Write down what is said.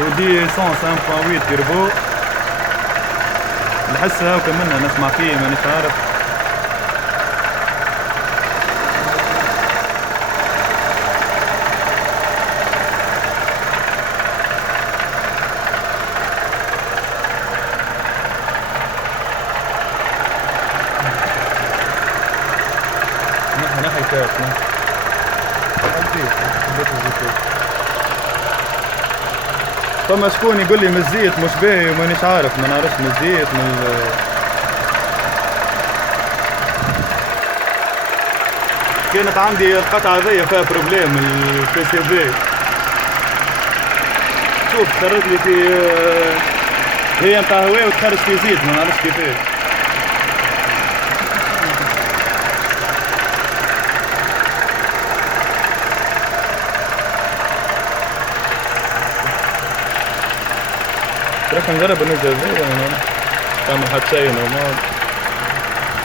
ودي سونس 1.8 تيربو. نحسها هاكا منها نسمع فيه مانيش عارف. نحي كاس فما شكون يقول لي من الزيت مش باهي ومانيش عارف، ما نعرفش من الزيت كانت عندي القطعة هذيا فيها بروبليم البي سي بي. شوف خرج لي في هي نتاع هواء وتخرج في زيت ما نعرفش كيفاش. راح نجرب النزل هذي ولا تعمل حتى شيء نورمال.